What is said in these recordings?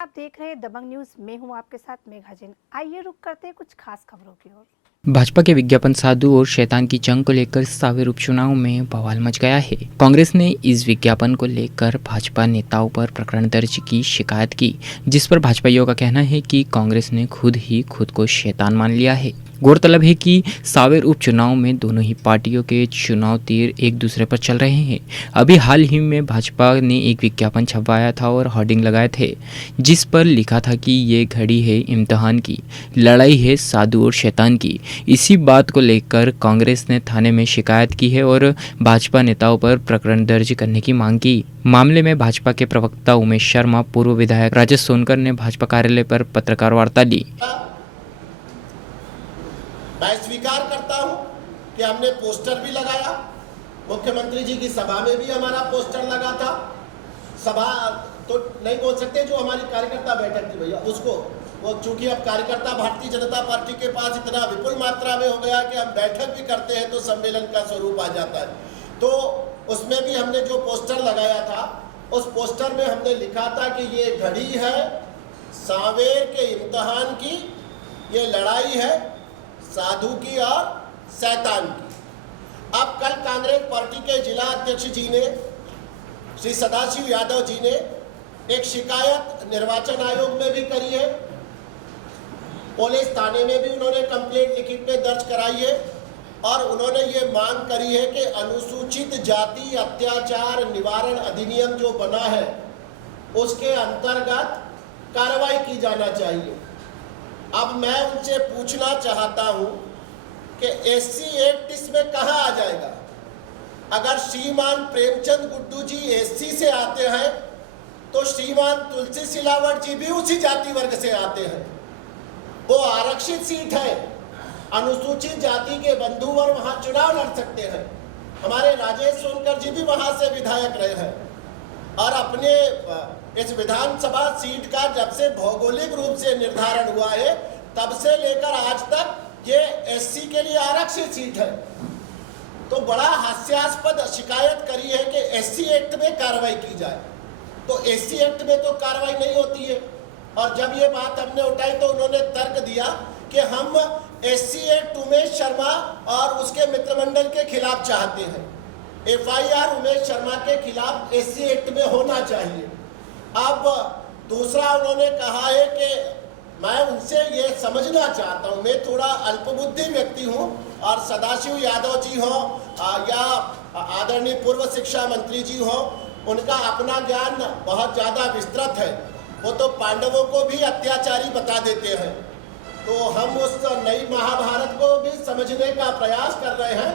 आप देख रहे हैं दबंग न्यूज। मैं हूं आपके साथ मेघा जैन। आइए रुक करते हैं कुछ खास खबरों की ओर। भाजपा के विज्ञापन साधु और शैतान की जंग को लेकर सावेर उपचुनाव में बवाल मच गया है। कांग्रेस ने इस विज्ञापन को लेकर भाजपा नेताओं पर प्रकरण दर्ज की शिकायत की, जिस पर भाजपाइयों का कहना है कि कांग्रेस ने खुद ही खुद को शैतान मान लिया है। गौरतलब है कि सावेर उपचुनाव में दोनों ही पार्टियों के चुनाव तीर एक दूसरे पर चल रहे हैं। अभी हाल ही में भाजपा ने एक विज्ञापन छपवाया था और होर्डिंग लगाए थे, जिस पर लिखा था कि ये घड़ी है इम्तिहान की, लड़ाई है साधु और शैतान की। इसी बात को लेकर कांग्रेस ने थाने में शिकायत की है और भाजपा नेताओं पर प्रकरण दर्ज करने की मांग की। मामले में भाजपा के प्रवक्ता उमेश शर्मा, पूर्व विधायक राजेश सोनकर ने भाजपा कार्यालय पर पत्रकार वार्ता दी। मैं स्वीकार करता हूं कि हमने पोस्टर भी लगाया, मुख्यमंत्री जी की सभा में भी हमारा पोस्टर लगा था। सभा तो नहीं बोल सकते, जो हमारी कार्यकर्ता बैठक थी भैया उसको, वो चूंकि अब कार्यकर्ता भारतीय जनता पार्टी के पास इतना विपुल मात्रा में हो गया कि हम बैठक भी करते हैं तो सम्मेलन का स्वरूप आ जाता है। तो उसमें भी हमने जो पोस्टर लगाया था, उस पोस्टर में हमने लिखा था कि ये घड़ी है सावेर के इम्तिहान की, ये लड़ाई है साधु की और शैतान की। अब कल कांग्रेस पार्टी के जिला अध्यक्ष जी ने, श्री सदाशिव यादव जी ने एक शिकायत निर्वाचन आयोग में भी करी है, पुलिस थाने में भी उन्होंने कंप्लेंट लिखित में दर्ज कराई है और उन्होंने ये मांग करी है कि अनुसूचित जाति अत्याचार निवारण अधिनियम जो बना है उसके अंतर्गत कार्रवाई की जाना चाहिए। अब मैं उनसे पूछना चाहता हूं कि SC एक्ट इसमें कहां आ जाएगा? अगर श्रीमान प्रेमचंद गुड्डू जी SC से आते हैं तो श्रीमान तुलसी सिलावट जी भी उसी जाति वर्ग से आते हैं। वो आरक्षित सीट है, अनुसूचित जाति के बंधुवर वहां चुनाव लड़ सकते हैं। हमारे राजेश सोनकर जी भी वहां से विधायक रहे हैं और अपने इस विधानसभा सीट का जब से भौगोलिक रूप से निर्धारण हुआ है तब से लेकर आज तक ये SC के लिए आरक्षित सीट है। तो बड़ा हास्यास्पद शिकायत करी है कि SC एक्ट में कार्रवाई की जाए, तो SC एक्ट में तो कार्रवाई नहीं होती है। और जब ये बात हमने उठाई तो उन्होंने तर्क दिया कि हम SC एक्ट उमेश शर्मा और उसके मित्रमंडल के खिलाफ चाहते हैं, FIR उमेश शर्मा के खिलाफ SC एक्ट में होना चाहिए। अब दूसरा उन्होंने कहा है कि मैं उनसे ये समझना चाहता हूँ, मैं थोड़ा अल्पबुद्धि व्यक्ति हूँ और सदाशिव यादव जी हो या आदरणीय पूर्व शिक्षा मंत्री जी हो, उनका अपना ज्ञान बहुत ज़्यादा विस्तृत है, वो तो पांडवों को भी अत्याचारी बता देते हैं। तो हम उस नई महाभारत को भी समझने का प्रयास कर रहे हैं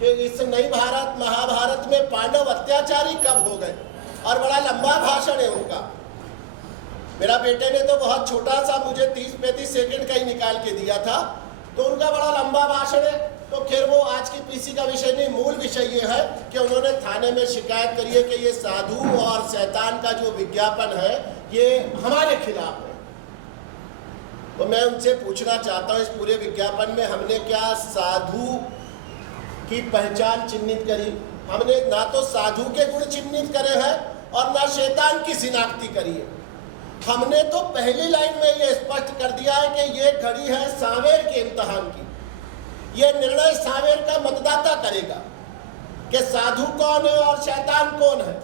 कि इस नई महाभारत में पांडव अत्याचारी कब हो गए। और बड़ा लंबा भाषण है उनका। मेरा बेटे ने तो बहुत छोटा सा मुझे 30-35 सेकंड का ही निकाल के दिया था, तो उनका बड़ा लंबा भाषण है। तो खैर वो आज की PC का विषय नहीं, मूल विषय ये है कि उन्होंने थाने में शिकायत करी है कि ये साधु और शैतान का जो विज्ञापन है ये हमारे खिलाफ है। तो मैं उनसे पूछना चाहता हूँ, इस पूरे विज्ञापन में हमने क्या साधु की पहचान चिन्हित करी? हमने ना तो साधु के गुण चिन्हित करे हैं और ना शैतान की शिनाख्ती करी है। हमने तो पहली लाइन में ये स्पष्ट कर दिया है कि ये घड़ी है सावेर के इम्तिहान की। ये निर्णय सावेर का मतदाता करेगा कि साधु कौन है और शैतान कौन है।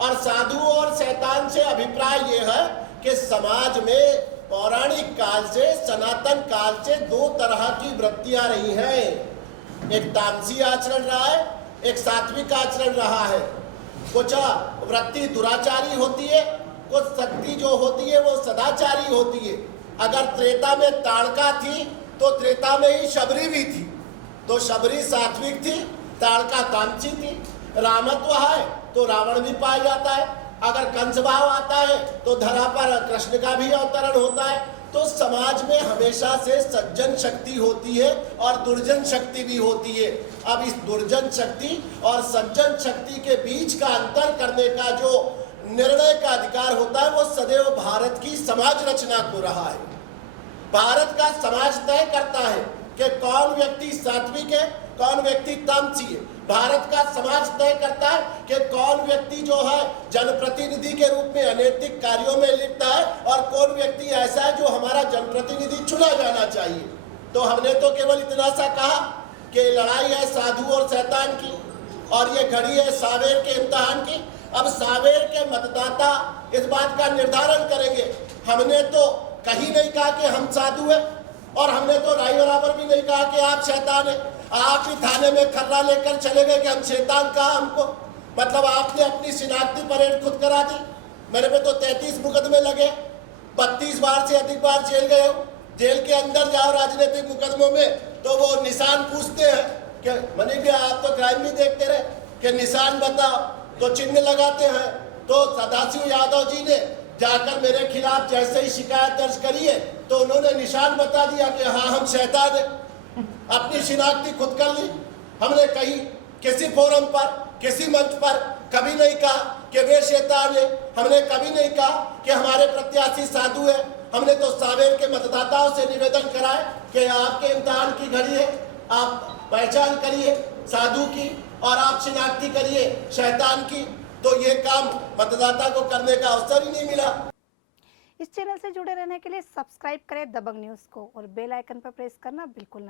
और साधु और शैतान से अभिप्राय ये है कि समाज में पौराणिक काल से, सनातन काल से दो तरह की वृत्तियां रही हैं। एक तामसी आचरण रहा है, एक सात्विक आचरण रहा है। कुछ वृत्ति दुराचारी होती है, कुछ शक्ति जो होती है वो सदाचारी होती है। अगर त्रेता में ताड़का थी तो त्रेता में ही शबरी भी थी, तो शबरी सात्विक थी, ताड़का तामसी थी। रामत्व है तो रावण भी पाया जाता है। अगर कंस भाव आता है तो धरा पर कृष्ण का भी अवतरण होता है। तो समाज में हमेशा से सज्जन शक्ति होती है और दुर्जन शक्ति भी होती है। अब इस दुर्जन शक्ति और सज्जन शक्ति के बीच का अंतर करने का जो निर्णय का अधिकार होता है वो सदैव भारत की समाज रचना को रहा है। भारत का समाज तय करता है कि कौन व्यक्ति सात्विक है कौन व्यक्ति कम चाहिए। भारत का समाज तय करता है कि कौन व्यक्ति जो है जनप्रतिनिधि के रूप में अनैतिक कार्यों में लिप्त है और कौन व्यक्ति ऐसा है जो हमारा जनप्रतिनिधि चुना जाना चाहिए। तो हमने तो केवल इतना सा कहा कि लड़ाई है साधु और शैतान की और ये घड़ी है सावेर के इम्तिहान की। अब सावेर के मतदाता इस बात का निर्धारण करेंगे। हमने तो कहीं नहीं कहा कि हम साधु हैं और हमने तो राई बराबर भी नहीं कहा कि आप शैतान हैं। आप ही थाने में खर्रा लेकर चले गए कि हम शैतान कहा हमको। मतलब आपने अपनी शिनाख्ती परेड खुद करा दी। मेरे पे तो 33 मुकदमे लगे, 32 बार से अधिक बार जेल गए हो। जेल के अंदर जाओ राजनीतिक मुकदमों में तो वो निशान पूछते हैं कि मनी भी आप तो क्राइम भी देखते रहे कि निशान बताओ, तो चिन्ह लगाते हैं। तो सदाशिव यादव जी ने जाकर मेरे खिलाफ जैसे ही शिकायत दर्ज करी है तो उन्होंने निशान बता दिया कि हाँ हम शैतान हैं। अपनी शिनाख्ती खुद कर ली। हमने कहीं किसी फोरम पर किसी मंच पर कभी नहीं कहा कि वे शैतान है। हमने कभी नहीं कहा कि हमारे प्रत्याशी साधु है। हमने तो सावेर के मतदाताओं से निवेदन कराए कि आपके इम्तिहान की घड़ी है, आप पहचान करिए साधु की और आप शिनाख्ती करिए शैतान की। तो ये काम मतदाता को करने का अवसर ही नहीं मिला। इस चैनल से जुड़े रहने के लिए सब्सक्राइब करें दबंग न्यूज़ को और बेल आइकन पर प्रेस करना बिल्कुल ना